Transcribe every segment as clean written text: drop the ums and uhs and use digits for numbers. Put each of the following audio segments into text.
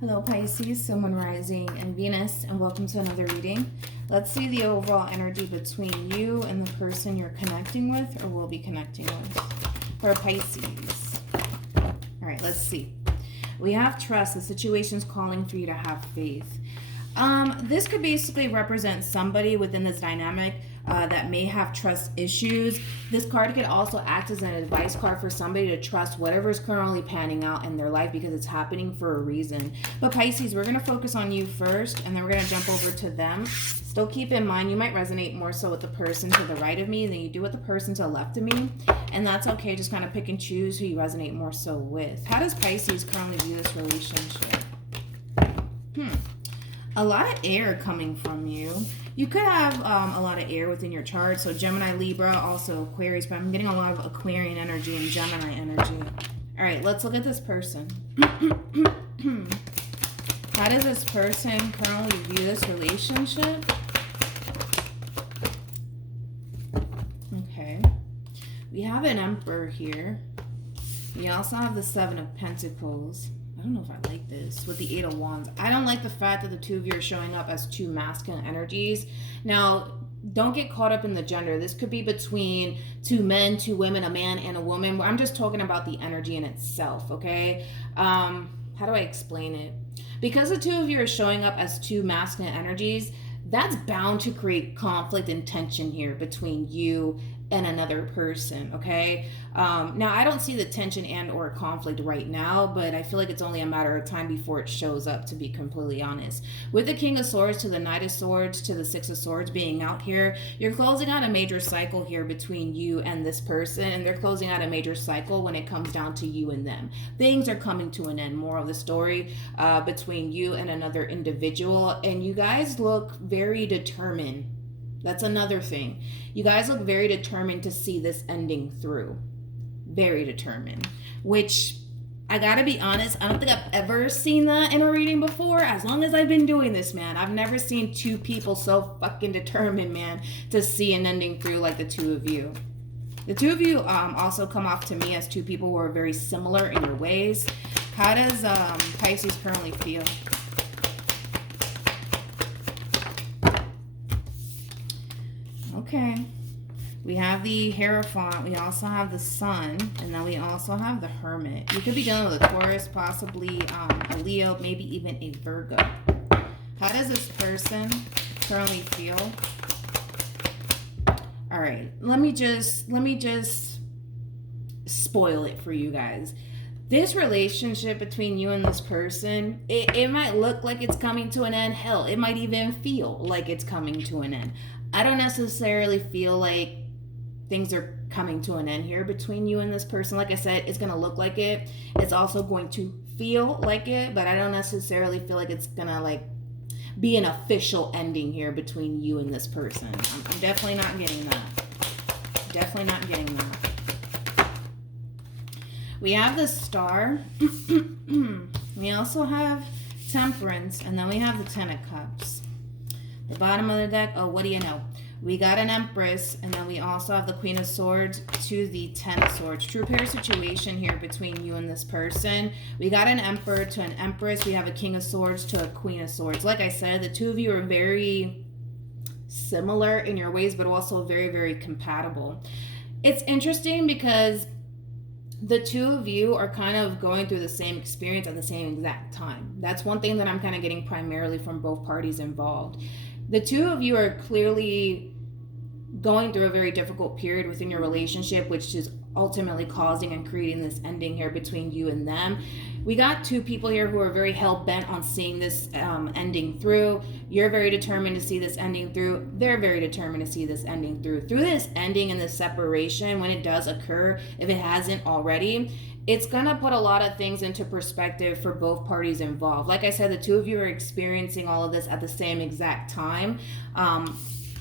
Hello Pisces, Sun, Moon, Rising, and Venus, and welcome to another reading. Let's see the overall energy between you and the person you're connecting with or will be connecting with for Pisces. All right, let's see. We have trust. The situation's calling for you to have faith. This could basically represent somebody within this dynamic that may have trust issues. This card could also act as an advice card for somebody to trust whatever is currently panning out in their life because it's happening for a reason. But Pisces, we're going to focus on you first, and then we're going to jump over to them. Still keep in mind, you might resonate more so with the person to the right of me than you do with the person to the left of me. And that's okay. Just kind of pick and choose who you resonate more so with. How does Pisces currently view this relationship? A lot of air coming from you. You could have a lot of air within your chart. So Gemini, Libra, also Aquarius, but I'm getting a lot of Aquarian energy and Gemini energy. All right, let's look at this person. How does this person currently view this relationship? Okay. We have an Emperor here. We also have the Seven of Pentacles. I don't know if I like this with the Eight of Wands. I don't like the fact that the two of you are showing up as two masculine energies. Now, don't get caught up in the gender. This could be between two men, two women, a man and a woman. I'm just talking about the energy in itself, okay? How do I explain it? Because the two of you are showing up as two masculine energies, that's bound to create conflict and tension here between you and another person, okay? Now, I don't see the tension and or conflict right now, but I feel like it's only a matter of time before it shows up, to be completely honest. With the King of Swords to the Knight of Swords to the Six of Swords being out here, you're closing out a major cycle here between you and this person, and they're closing out a major cycle when it comes down to you and them. Things are coming to an end. More of the story between you and another individual, and you guys look very determined. That's another thing. You guys look very determined to see this ending through. Very determined. Which, I gotta be honest, I don't think I've ever seen that in a reading before. As long as I've been doing this, man, I've never seen two people so fucking determined, man, to see an ending through like the two of you. The two of you also come off to me as two people who are very similar in your ways. How does Pisces currently feel? Okay, we have the Hierophant, we also have the Sun, and then we also have the Hermit. You could be dealing with a Taurus, possibly a Leo, maybe even a Virgo. How does this person currently feel? All right, let me just spoil it for you guys. This relationship between you and this person, it might look like it's coming to an end. Hell, it might even feel like it's coming to an end. I don't necessarily feel like things are coming to an end here between you and this person. Like I said, it's going to look like it. It's also going to feel like it, but I don't necessarily feel like it's going to like be an official ending here between you and this person. I'm definitely not getting that. Definitely not getting that. We have the Star. We also have Temperance, and then we have the Ten of Cups. The bottom of the deck, oh, what do you know? We got an Empress, and then we also have the Queen of Swords to the Ten of Swords. True pair situation here between you and this person. We got an Emperor to an Empress. We have a King of Swords to a Queen of Swords. Like I said, the two of you are very similar in your ways, but also very, very compatible. It's interesting because the two of you are kind of going through the same experience at the same exact time. That's one thing that I'm kind of getting primarily from both parties involved. The two of you are clearly going through a very difficult period within your relationship, which is ultimately causing and creating this ending here between you and them. We got two people here who are very hell-bent on seeing this ending through. You're very determined to see this ending through. They're very determined to see this ending through. Through this ending and this separation, when it does occur, if it hasn't already, it's going to put a lot of things into perspective for both parties involved. Like I said, the two of you are experiencing all of this at the same exact time.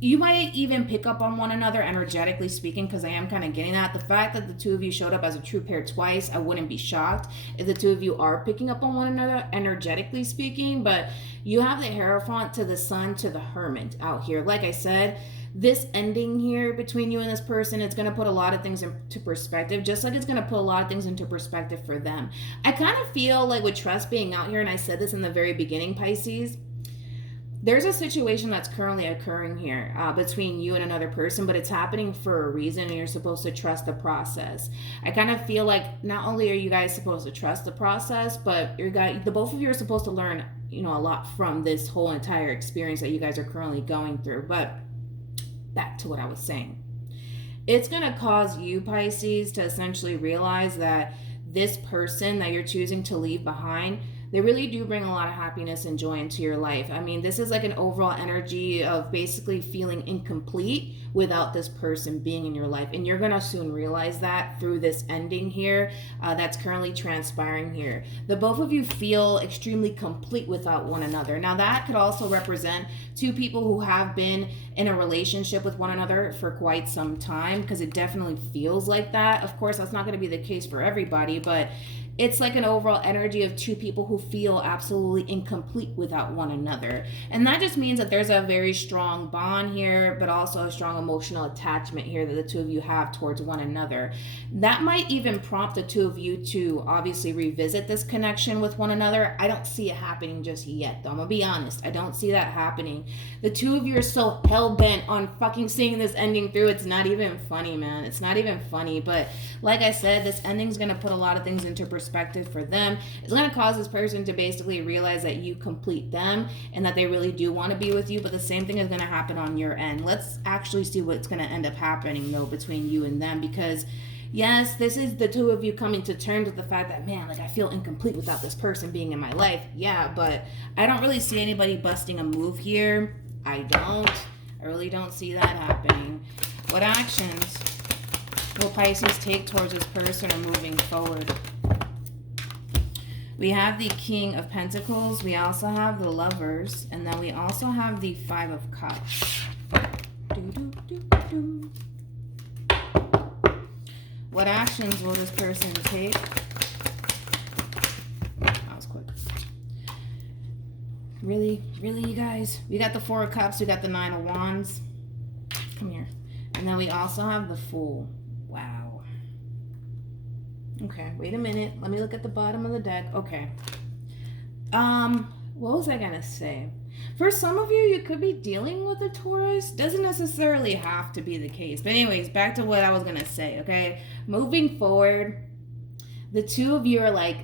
You might even pick up on one another energetically speaking, because I am kind of getting that. The fact that the two of you showed up as a true pair twice, I wouldn't be shocked if the two of you are picking up on one another energetically speaking. But you have the Hierophant to the Sun to the Hermit out here. Like I said, this ending here between you and this person, it's going to put a lot of things into perspective, just like it's going to put a lot of things into perspective for them. I kind of feel like with trust being out here, and I said this in the very beginning, Pisces, there's a situation that's currently occurring here between you and another person, but it's happening for a reason, and you're supposed to trust the process. I kind of feel like not only are you guys supposed to trust the process, but the both of you are supposed to learn, a lot from this whole entire experience that you guys are currently going through. But back to what I was saying. It's going to cause you, Pisces, to essentially realize that this person that you're choosing to leave behind, they really do bring a lot of happiness and joy into your life. I mean, this is like an overall energy of basically feeling incomplete without this person being in your life. And you're going to soon realize that through this ending here that's currently transpiring here. The both of you feel extremely complete without one another. Now, that could also represent two people who have been in a relationship with one another for quite some time, because it definitely feels like that. Of course, that's not going to be the case for everybody, but it's like an overall energy of two people who feel absolutely incomplete without one another. And that just means that there's a very strong bond here, but also a strong emotional attachment here that the two of you have towards one another. That might even prompt the two of you to obviously revisit this connection with one another. I don't see it happening just yet, though. I'm gonna be honest. I don't see that happening. The two of you are so hell-bent on fucking seeing this ending through. It's not even funny, man. It's not even funny. But like I said, this ending's gonna put a lot of things into perspective for them. It's going to cause this person to basically realize that you complete them and that they really do want to be with you, but the same thing is going to happen on your end. Let's actually see what's going to end up happening though between you and them, because yes, this is the two of you coming to terms with the fact that, man, like I feel incomplete without this person being in my life. Yeah, but I don't really see anybody busting a move here. I really don't see that happening. What actions will Pisces take towards this person or moving forward? We have the King of Pentacles. We also have the Lovers. And then we also have the Five of Cups. What actions will this person take? That was quick. Really, you guys? We got the Four of Cups. We got the Nine of Wands. Come here. And then we also have the Fool. Wow. Okay, wait a minute. Let me look at the bottom of the deck. Okay. What was I gonna say? For some of you, you could be dealing with a Taurus. Doesn't necessarily have to be the case. But anyways, back to what I was gonna say, okay? Moving forward, the two of you are like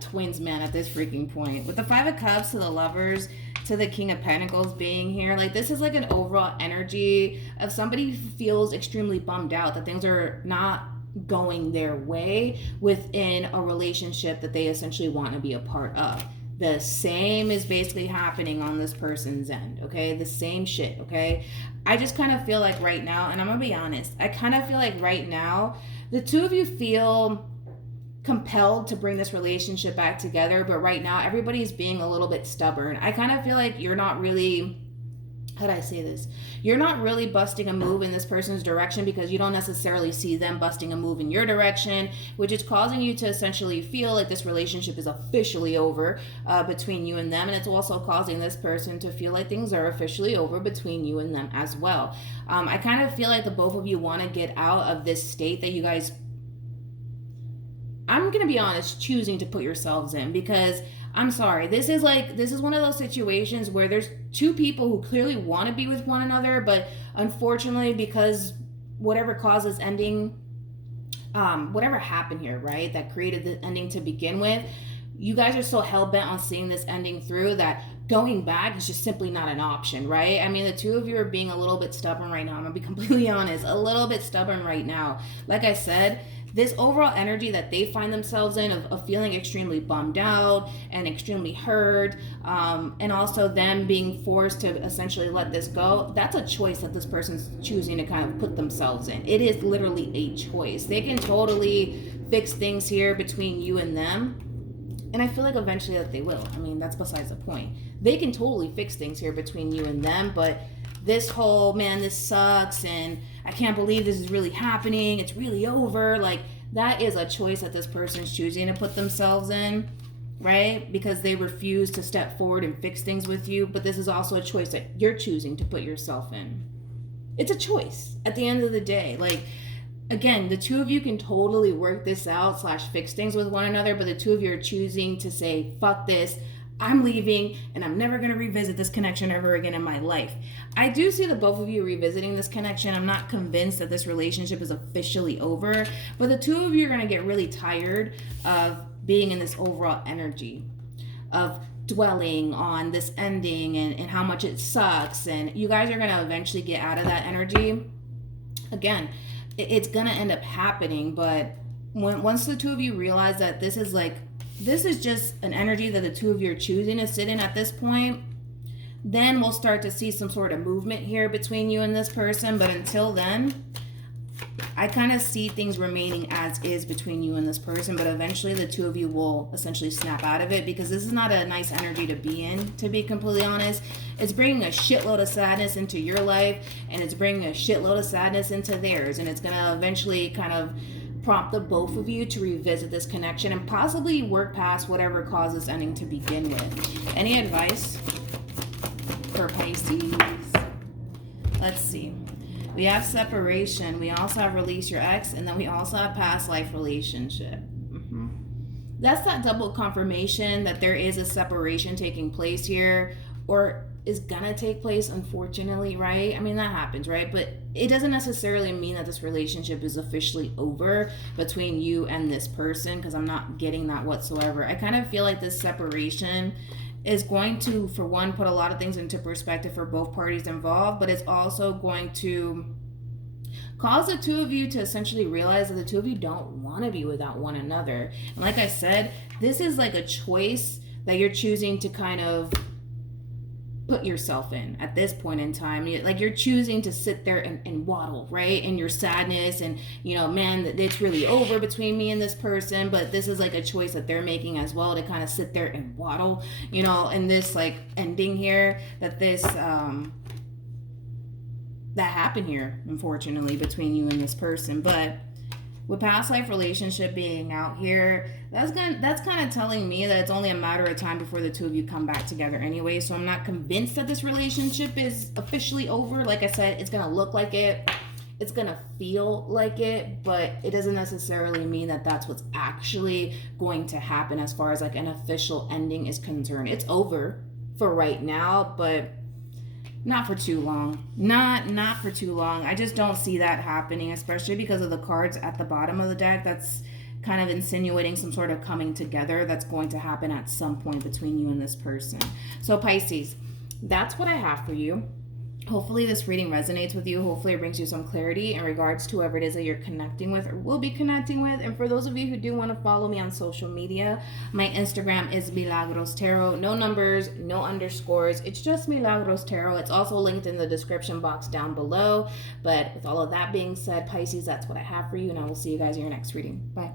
twins, man, at this freaking point. With the Five of Cups to the Lovers, to the King of Pentacles being here, like this is like an overall energy of somebody who feels extremely bummed out that things are not going their way within a relationship that they essentially want to be a part of. The same is basically happening on this person's end, okay? The same shit, okay? I just kind of feel like right now, and I'm gonna be honest, I kind of feel like right now, the two of you feel compelled to bring this relationship back together, but right now, everybody's being a little bit stubborn. I kind of feel like you're not really, how do I say this? You're not really busting a move in this person's direction because you don't necessarily see them busting a move in your direction, which is causing you to essentially feel like this relationship is officially over between you and them. And it's also causing this person to feel like things are officially over between you and them as well. I kind of feel like the both of you want to get out of this state that you guys, I'm going to be honest, choosing to put yourselves in, because I'm sorry, this is one of those situations where there's two people who clearly want to be with one another, but unfortunately, because whatever causes ending, whatever happened here, right, that created the ending to begin with, you guys are so hell-bent on seeing this ending through that going back is just simply not an option, right? I mean, the two of you are being a little bit stubborn right now. I'm gonna be completely honest, a little bit stubborn right now. Like I said, this overall energy that they find themselves in of feeling extremely bummed out and extremely hurt, and also them being forced to essentially let this go, that's a choice that this person's choosing to kind of put themselves in. It is literally a choice. They can totally fix things here between you and them, and I feel like eventually that they will. I mean, that's besides the point. They can totally fix things here between you and them, but this whole, man, this sucks, and I can't believe this is really happening, it's really over, like, that is a choice that this person's choosing to put themselves in, right? Because they refuse to step forward and fix things with you, but this is also a choice that you're choosing to put yourself in. It's a choice at the end of the day. Like, again, the two of you can totally work this out / fix things with one another, but the two of you are choosing to say, fuck this, I'm leaving, and I'm never going to revisit this connection ever again in my life. I do see the both of you revisiting this connection. I'm not convinced that this relationship is officially over, but the two of you are going to get really tired of being in this overall energy of dwelling on this ending and how much it sucks, and you guys are going to eventually get out of that energy. Again, it's going to end up happening, but once the two of you realize that this is just an energy that the two of you are choosing to sit in at this point, then we'll start to see some sort of movement here between you and this person. But until then, I kind of see things remaining as is between you and this person, but eventually the two of you will essentially snap out of it, because this is not a nice energy to be in, to be completely honest. It's bringing a shitload of sadness into your life, and it's bringing a shitload of sadness into theirs, and it's going to eventually kind of prompt the both of you to revisit this connection and possibly work past whatever caused this ending to begin with. Any advice for Pisces? Let's see. We have separation. We also have release your ex, and then we also have past life relationship. That's that double confirmation that there is a separation taking place here, or is gonna take place, unfortunately, right? I mean, that happens, right? But it doesn't necessarily mean that this relationship is officially over between you and this person, because I'm not getting that whatsoever. I kind of feel like this separation is going to, for one, put a lot of things into perspective for both parties involved, but it's also going to cause the two of you to essentially realize that the two of you don't want to be without one another. And like I said, this is like a choice that you're choosing to kind of put yourself in at this point in time. Like, you're choosing to sit there and waddle, right, in your sadness, and man, it's really over between me and this person. But this is like a choice that they're making as well, to kind of sit there and waddle, in this like ending here, that this that happened here, unfortunately, between you and this person. But with past life relationship being out here, that's kind of telling me that it's only a matter of time before the two of you come back together anyway. So I'm not convinced that this relationship is officially over. Like I said, it's going to look like it. It's going to feel like it, but it doesn't necessarily mean that that's what's actually going to happen as far as like an official ending is concerned. It's over for right now, but not for too long. Not for too long. I just don't see that happening, especially because of the cards at the bottom of the deck. That's kind of insinuating some sort of coming together that's going to happen at some point between you and this person. So Pisces, that's what I have for you. Hopefully this reading resonates with you. Hopefully it brings you some clarity in regards to whoever it is that you're connecting with or will be connecting with. And for those of you who do want to follow me on social media, my Instagram is MilagrosTarot. No numbers, no underscores. It's just MilagrosTarot. It's also linked in the description box down below. But with all of that being said, Pisces, that's what I have for you. And I will see you guys in your next reading. Bye.